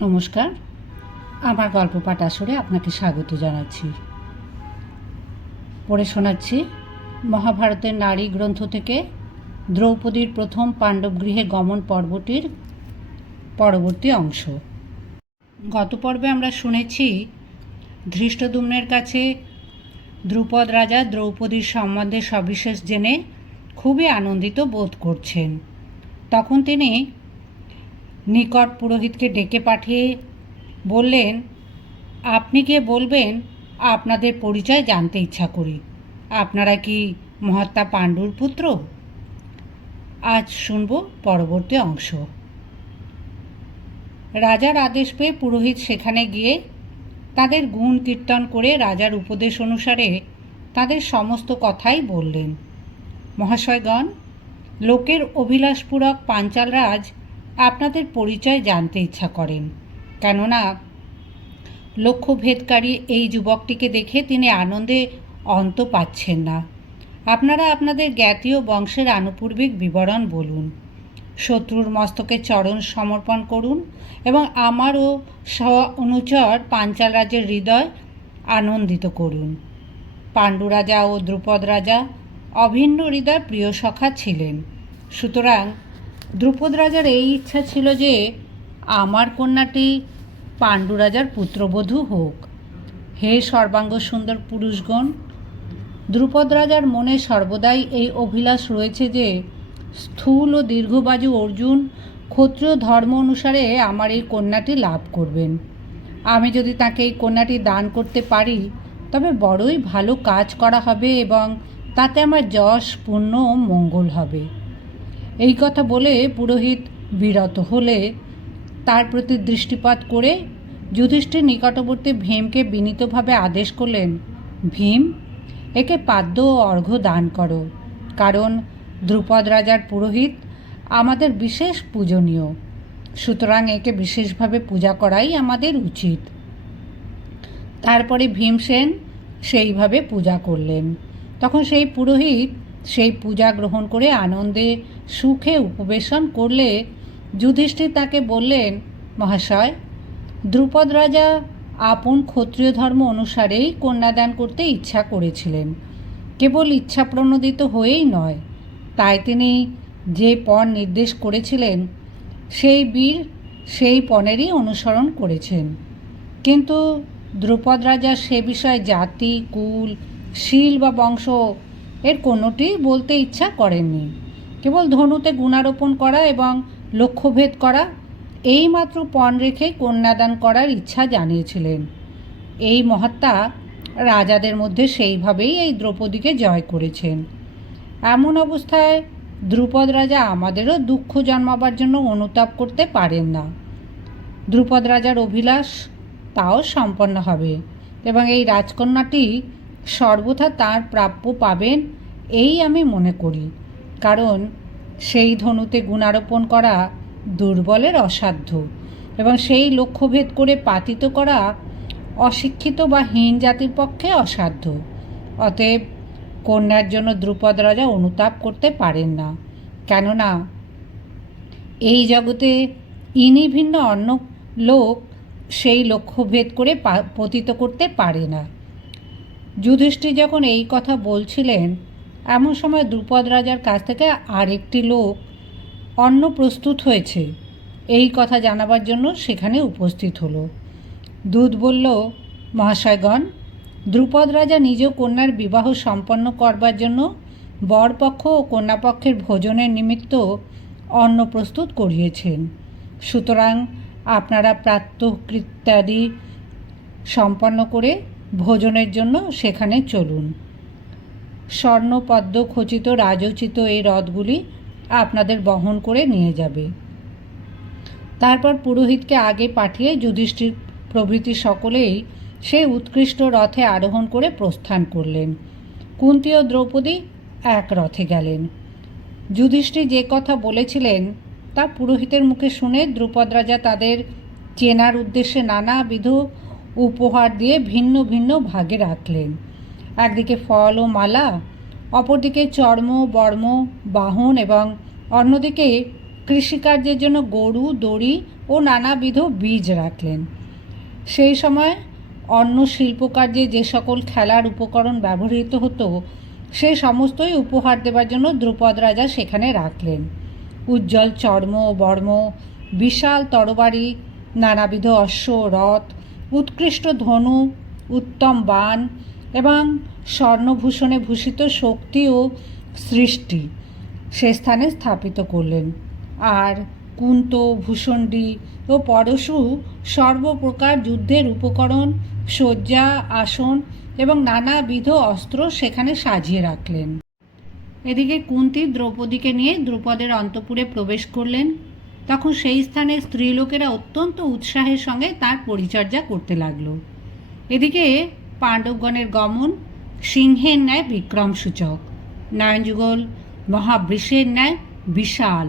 নমস্কার। আমার গল্প পাঠ আসরে আপনাকে স্বাগত জানাচ্ছি। পড়ে শোনাচ্ছি, মহাভারতের নারী গ্রন্থ থেকে দ্রৌপদীর প্রথম পাণ্ডবগৃহে গমন পর্বটির পরবর্তী অংশ। গত পর্বে আমরা শুনেছি, ধৃষ্টদুম্নের কাছে দ্রুপদ রাজা দ্রৌপদীর সম্বন্ধে সবিশেষ জেনে খুবই আনন্দিত বোধ করছেন। তখন তিনি নিকট পুরোহিতকে ডেকে পাঠিয়ে বললেন, আপনি গিয়ে বলবেন? আপনাদের পরিচয় জানতে ইচ্ছা করি। আপনারা কি মহাত্মা পাণ্ডুর পুত্র? আজ শুনব পরবর্তী অংশ। রাজার আদেশ পেয়ে পুরোহিত সেখানে গিয়ে তাদের গুণ কীর্তন করে রাজার উপদেশ অনুসারে তাদের সমস্ত কথাই বললেন। মহাশয়গণ, লোকের অভিলাষপূরক পাঞ্চাল রাজ আপনাদের পরিচয় জানতে ইচ্ছা করেন। কেননা, লক্ষ্যভেদকারী এই যুবকটিকে দেখে তিনি আনন্দে অন্ত পাচ্ছেন না। আপনারা আপনাদের জ্ঞাতীয় বংশের আনুপূর্বিক বিবরণ বলুন। শত্রুর মস্তকে চরণ সমর্পণ করুন এবং আমার ও স্ব অনুচর পাঞ্চাল রাজের হৃদয় আনন্দিত করুন। পাণ্ডু রাজা ও দ্রুপদ রাজা অভিন্ন হৃদয় প্রিয় সখা ছিলেন। সুতরাং দ্রুপদ রাজার এই ইচ্ছা ছিল যে আমার কন্যাটি পাণ্ডু রাজার পুত্রবধূ হোক। হে সর্বাঙ্গ সুন্দর পুরুষগণ, দ্রুপদ রাজার মনে সর্বদাই এই অভিলাষ রয়েছে যে স্থূল ও দীর্ঘবাজু অর্জুন ক্ষত্রিয় ধর্ম অনুসারে আমার এই কন্যাটি লাভ করবেন। আমি যদি তাকে এই কন্যাটি দান করতে পারি, তবে বড়ই ভালো কাজ করা হবে এবং তাতে আমার যশ ও মঙ্গল হবে। এই কথা বলে পুরোহিত বিরত হলে তার প্রতি দৃষ্টিপাত করে যুধিষ্ঠির নিকটবর্তী ভীমকে বিনীতভাবে আদেশ করলেন, ভীম, একে পাদ্য ও অর্ঘ্য দান করো, কারণ দ্রুপদ রাজার পুরোহিত আমাদের বিশেষ পূজনীয়, সুতরাং একে বিশেষভাবে পূজা করাই আমাদের উচিত। তারপরে ভীমসেন সেইভাবে পূজা করলেন। তখন সেই পুরোহিত সেই পূজা গ্রহণ করে আনন্দে সুখে উপবেশন করলে যুধিষ্ঠির তাকে বললেন, মহাশয়, দ্রুপদ রাজা আপন ক্ষত্রিয় ধর্ম অনুসারেই কন্যাদান করতে ইচ্ছা করেছিলেন। কেবল ইচ্ছা প্রণোদিত হয়েই নয়। তাই তিনি যে পণ নির্দেশ করেছিলেন, সেই বীর সেই পণেরই অনুসরণ করেছেন। কিন্তু দ্রুপদ রাজা সে বিষয়ে জাতি, কুল, শীল বা বংশ এর কোনোটি বলতে ইচ্ছা করেননি কেবল ধনুতে গুণারোপণ করা এবং লক্ষ্যভেদ করা, এইমাত্র পণ রেখে কন্যাদান করার ইচ্ছা জানিয়েছিলেন। এই মহাত্মা রাজাদের মধ্যে সেইভাবেই এই দ্রৌপদীকে জয় করেছেন। এমন অবস্থায় দ্রুপদ রাজা আমাদেরও দুঃখ জন্মাবার জন্য অনুতাপ করতে পারেন না। দ্রুপদ রাজার অভিলাষ তাও সম্পন্ন হবে এবং এই রাজকন্যাটি সর্বথা তার প্রাপ্য পাবেন, এই আমি মনে করি। কারণ সেই ধনুতে গুণারোপণ করা দুর্বলের অসাধ্য এবং সেই লক্ষ্যভেদ করে পাতিত করা অশিক্ষিত বা হীন জাতির পক্ষে অসাধ্য। অতএব কন্যার জন্য দ্রুপদ রাজা অনুতাপ করতে পারেন না। কেননা এই জগতে ইনি ভিন্ন অন্য লোক সেই লক্ষ্যভেদ করে পতিত করতে পারে না। যুধিষ্ঠির যখন এই কথা বলছিলেন, এমন সময় দ্রুপদ রাজার কাছ থেকে আরেকটি লোক অন্ন প্রস্তুত হয়েছে। এই কথা জানাবার জন্য সেখানে উপস্থিত হলো। দুধ বলল, মহাশয়গণ, দ্রুপদ রাজা নিজ কন্যার বিবাহ সম্পন্ন করবার জন্য বরপক্ষ ও কন্যাপক্ষের ভোজনের নিমিত্ত অন্ন প্রস্তুত করিয়েছেন। সুতরাং আপনারা প্রাত্যকৃত্যাদি সম্পন্ন করে ভোজনের জন্য সেখানে চলুন। স্বর্ণপদ্ম খচিত রাজোচিত এই রথগুলি আপনাদের বহন করে নিয়ে যাবে। তারপর পুরোহিতকে আগে পাঠিয়ে যুধিষ্ঠির প্রভৃতি সকলেই সেই উৎকৃষ্ট রথে আরোহণ করে প্রস্থান করলেন। কুন্তী ও দ্রৌপদী এক রথে গেলেন। যুধিষ্ঠির যে কথা বলেছিলেন তা পুরোহিতের মুখে শুনে দ্রুপদ রাজা তাদের চেনার উদ্দেশ্যে নানাবিধ উপহার দিয়ে ভিন্ন ভিন্ন ভাগে রাখলেন। একদিকে ফল ও মালা, অপরদিকে চর্ম, বর্ম, বাহন এবং অন্যদিকে কৃষিকার্যের জন্য গরু, দড়ি ও নানাবিধ বীজ রাখলেন। সেই সময় অন্য শিল্পকার্যে যে সকল খেলার উপকরণ ব্যবহৃত হতো, সে সমস্তই উপহার দেবার জন্য দ্রুপদ রাজা সেখানে রাখলেন। উজ্জ্বল চর্ম, বর্ম, বিশাল তরবারি, নানাবিধ অশ্ব, রথ উৎকৃষ্ট ধনু, উত্তম বাণ এবং স্বর্ণভূষণে ভূষিত শক্তি ও সৃষ্টি সে স্থানে স্থাপিত করলেন। আর কুন্ত, ভূষণ্ডী ও পরশু সর্বপ্রকার যুদ্ধের উপকরণ, শয্যা, আসন এবং নানাবিধ অস্ত্র সেখানে সাজিয়ে রাখলেন। এদিকে কুন্তী দ্রৌপদীকে নিয়ে দ্রুপদের অন্তপুরে প্রবেশ করলেন। তখন সেই স্থানে স্ত্রীলোকেরা অত্যন্ত উৎসাহের সঙ্গে তার পরিচর্যা করতে লাগল। এদিকে পাণ্ডবগণের গমন সিংহের ন্যায় বিক্রমসূচক নয়নযুগল মহাবৃষের ন্যায় বিশাল,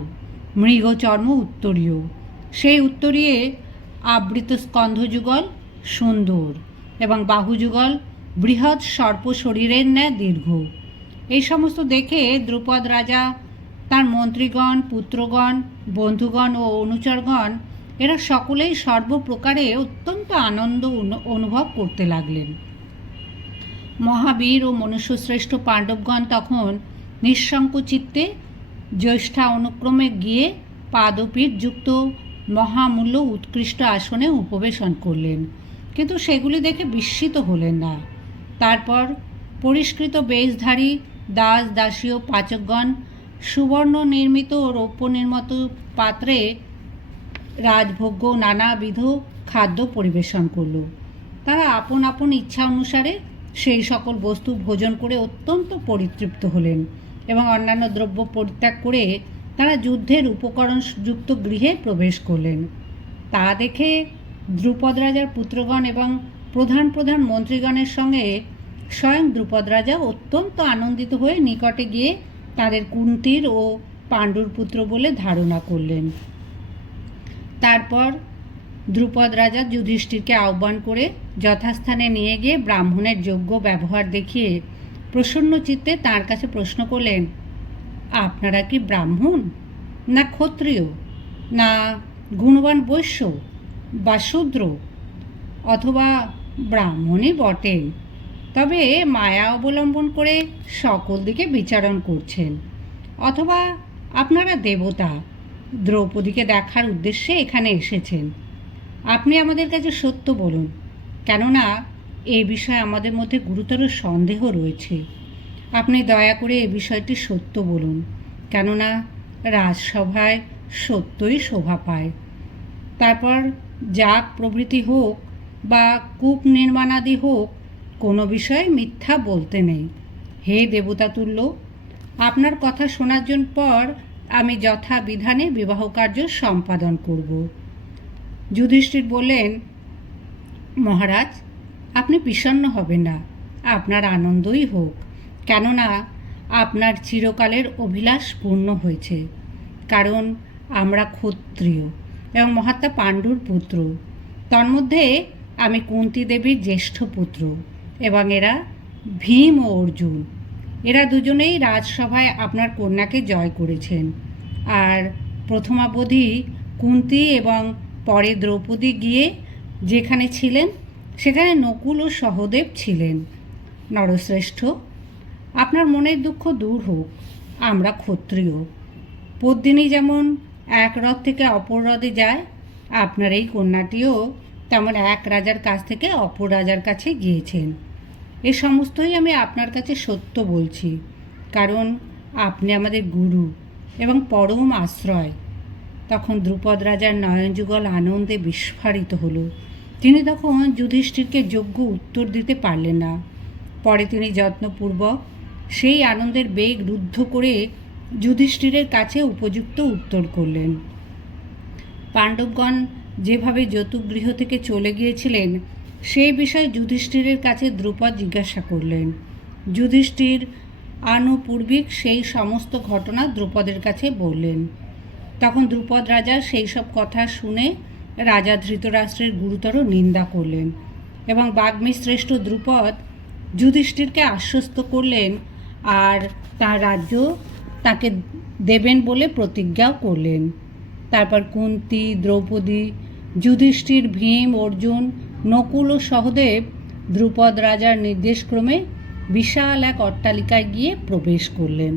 মৃগচর্ম উত্তরীয়। সেই উত্তরীয়ে আবৃত স্কন্ধযুগল সুন্দর এবং বাহুযুগল বৃহৎ সর্প শরীরের ন্যায় দীর্ঘ। এই সমস্ত দেখে দ্রুপদ রাজা তার মন্ত্রীগণ, পুত্রগণ, বন্ধুগণ ও অনুচরগণ, এরা সকলেই সর্বপ্রকারে অত্যন্ত আনন্দ অনুভব করতে লাগলেন। মহাবীর ও মনুষ্যশ্রেষ্ঠ পাণ্ডবগণ তখন নিঃসংকোচিত্তে জ্যৈষ্ঠা অনুক্রমে গিয়ে পাদপীঠযুক্ত মহামূল্য উৎকৃষ্ট আসনে উপবেশন করলেন, কিন্তু সেগুলি দেখে বিস্মিত হলেন না। তারপর পরিষ্কৃত বেশধারী, দাস দাসীয় পাচকগণ সুবর্ণ নির্মিত রৌপ্য নির্মিত পাত্রে রাজভোগ্য নানাবিধ খাদ্য পরিবেশন করল। তারা আপন আপন ইচ্ছা অনুসারে সেই সকল বস্তু ভোজন করে অত্যন্ত পরিতৃপ্ত হলেন এবং অন্যান্য দ্রব্য পরিত্যাগ করে তারা যুদ্ধের উপকরণ যুক্ত গৃহে প্রবেশ করলেন। তা দেখে দ্রুপদ রাজার পুত্রগণ এবং প্রধান প্রধান মন্ত্রীগণের সঙ্গে স্বয়ং দ্রুপদ রাজা অত্যন্ত আনন্দিত হয়ে নিকটে গিয়ে তাদের কুন্তির ও পাণ্ডুর পুত্র বলে ধারণা করলেন। তারপর দ্রুপদ রাজা যুধিষ্ঠিরকে আহ্বান করে যথাস্থানে নিয়ে গিয়ে ব্রাহ্মণের যোগ্য ব্যবহার দেখিয়ে প্রসন্ন চিত্তে তার কাছে প্রশ্ন করলেন, আপনারা কি ব্রাহ্মণ? না ক্ষত্রিয়? না গুণবান বৈশ্য? বা শূদ্র? অথবা ব্রাহ্মণই বটেন? তবে মায়া অবলম্বন করে সকল দিকে বিচারণ করছেন। অথবা আপনারা দেবতা, দ্রৌপদীকে দেখার উদ্দেশ্যে এখানে এসেছেন। আপনি আমাদের কাছে সত্য বলুন, কেননা এ বিষয়ে আমাদের মধ্যে গুরুতর সন্দেহ রয়েছে। আপনি দয়া করে এ বিষয়টি সত্য বলুন, কেননা রাজসভায় সত্যই শোভা পায়। তারপর যাগ প্রভৃতি হোক বা কূপ নির্মাণাদি হোক কোনো বিষয়ে মিথ্যা বলতে নেই। হে দেবতা তুল্য আপনার কথা শোনার জন্য পর আমি যথা বিধানে বিবাহ কার্য সম্পাদন করব। যুধিষ্ঠির বললেন, মহারাজ, আপনি বিষণ্ণ হবেন না, আপনার আনন্দই হোক, কেননা আপনার চিরকালের অভিলাষ পূর্ণ হয়েছে, কারণ আমরা ক্ষত্রিয় এবং মহাত্মা পাণ্ডুর পুত্র। তন্মধ্যে আমি কুন্তী দেবীর জ্যেষ্ঠ পুত্র। এবং এরা ভীম ও অর্জুন। এরা দুজনেই রাজসভায় আপনার কন্যাকে জয় করেছেন। আর প্রথমাবধি কুন্তি এবং পরে দ্রৌপদী গিয়ে যেখানে ছিলেন, সেখানে নকুল ও সহদেব ছিলেন। নরশ্রেষ্ঠ, আপনার মনের দুঃখ দূর হোক, আমরা ক্ষত্রিয়। পদ্মিনী যেমন এক হ্রদ থেকে অপর হ্রদে যায়, আপনার এই কন্যাটিও তেমন এক রাজার কাছ থেকে অপর রাজার কাছে গিয়েছেন। এ সমস্তই আমি আপনার কাছে সত্য বলছি। কারণ আপনি আমাদের গুরু এবং পরম আশ্রয়। তখন দ্রুপদ রাজার নয়নযুগল আনন্দে বিস্ফারিত হলো। তিনি তখন যুধিষ্ঠিরকে যোগ্য উত্তর দিতে পারলেন না। পরে তিনি যত্নপূর্বক সেই আনন্দের বেগ রুদ্ধ করে যুধিষ্ঠিরের কাছে উপযুক্ত উত্তর করলেন। পাণ্ডবগণ যেভাবে যতুগৃহ থেকে চলে গিয়েছিলেন সেই বিষয়ে যুধিষ্ঠিরের কাছে দ্রুপদ জিজ্ঞাসা করলেন। যুধিষ্ঠির আনুপূর্বিক সেই সমস্ত ঘটনা দ্রুপদের কাছে বললেন। তখন দ্রুপদ রাজা সেই সব কথা শুনে রাজা ধৃতরাষ্ট্রের গুরুতর নিন্দা করলেন এবং বাগ্মী শ্রেষ্ঠ দ্রুপদ যুধিষ্ঠিরকে আশ্বস্ত করলেন আর তার রাজ্য তাকে দেবেন বলে প্রতিজ্ঞাও করলেন। তারপর কুন্তি, দ্রৌপদী, যুধিষ্ঠির, ভীম, অর্জুন নকুল ও সহদেব ধ্রুপদ রাজার নির্দেশক্রমে বিশাল এক অট্টালিকায় গিয়ে প্রবেশ করলেন।